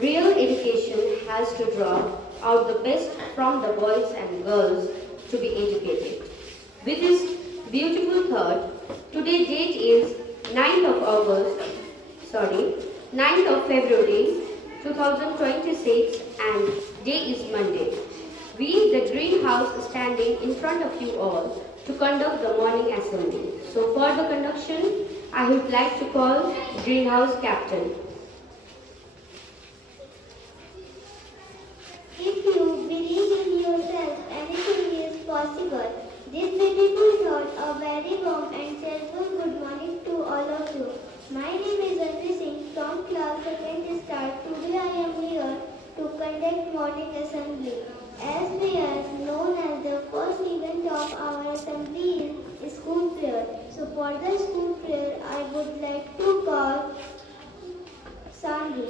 Real education has to draw out the best from the boys and girls to be educated. With this beautiful thought, today's date is 9th of August, sorry, 9th of February 2026 and day is Monday. We, the greenhouse, standing in front of you all to conduct the morning assembly. So for the conduction, I would like to call greenhouse captain. If you believe in yourself, anything is possible. This beautiful thought, a very warm and cheerful good morning to all of you. My name is Anvi Singh from class 2nd start. Today I am here to conduct morning assembly. As we are known as the first event of our assembly is school prayer. So for the school prayer, I would like to call Sandhu.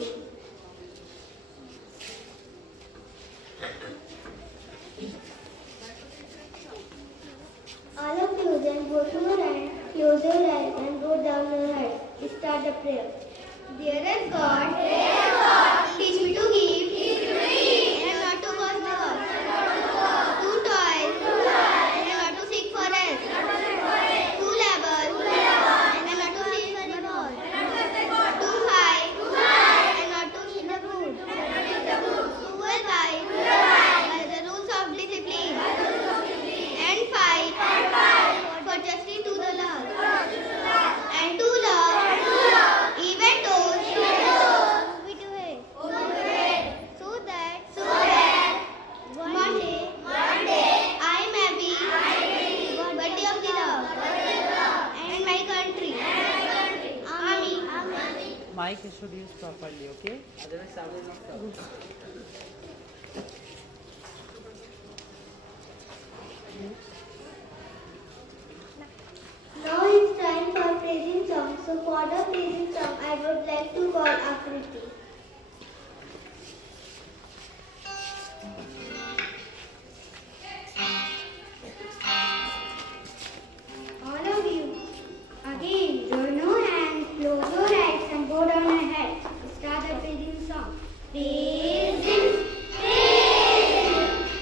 All of you then go to your hand, close your eyes and go down your head. Start the prayer. Dearest God, teach me to give, and not to cause more. To toil, and not to seek for rest. To labor, and not to seek reward. To fight, and not to eat the food. To abide by the rules of discipline. And fight for justice to the law. And to love even those who we do hate. So that one day I may be worthy of the love and my country. Amen. Mic should use properly, okay? Otherwise sound will not come. Now it's time for praising song. So for the praising song, I would like to call Akriti. All of you, again, join your hands, close your eyes and go down your head. Start the praising song. Praise Him, praise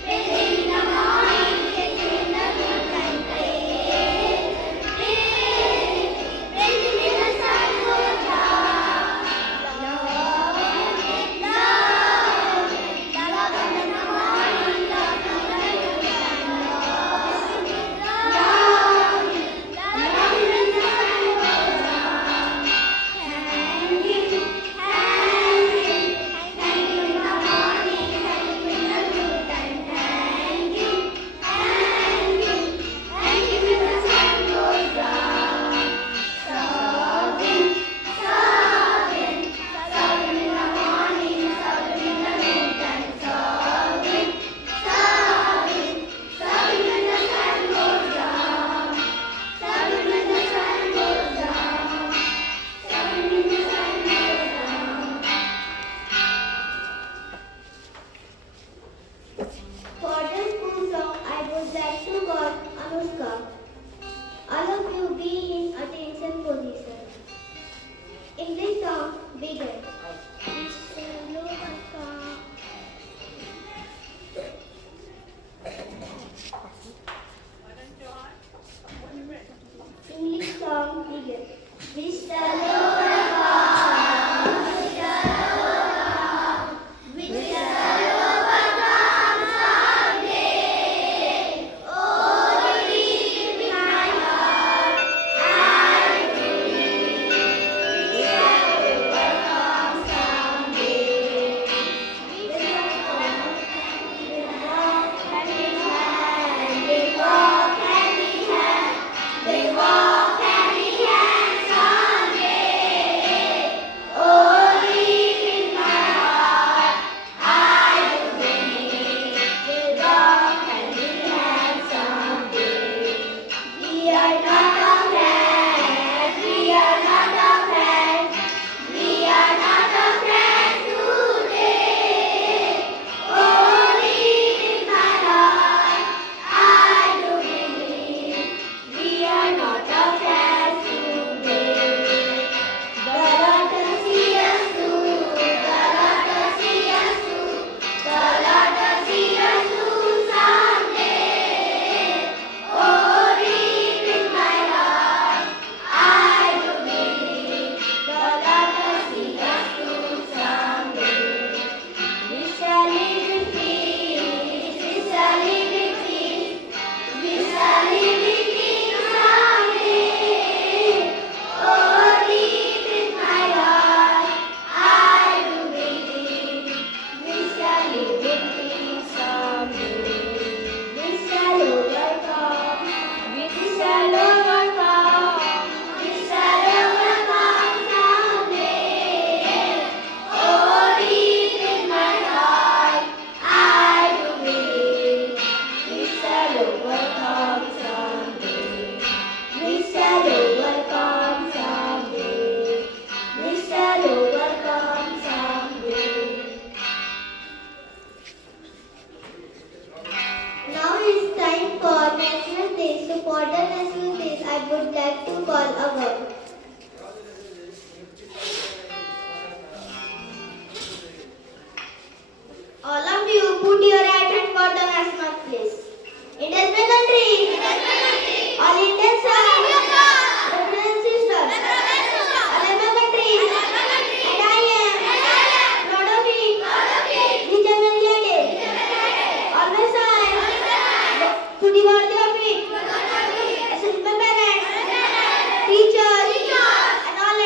in the morning, praise in the noontime, praise Him in the sun goes down. Love Him, love Him in the morning, love Him in the noontime, love Him, love Him when the sun goes down. Thank Him, thank Him in the morning, thank Him in the noontime, thank Him, thank Him when the sun goes down. Serve Him, serve Him, serve Him in the morning, serve Him in the noontime, serve Him, serve Him, serve Him when the sun goes down. Serve Him when the sun goes down. Serve Him when the sun goes down. For the school song, I would like to call Anushka. All of you be in attention position. In this song, begin. English song, begin. Mr. Lover, Mr. Lover, Mr. Lover comes someday. Oh, you leave in my heart, I believe. Mr. Lover I would like to call a girl.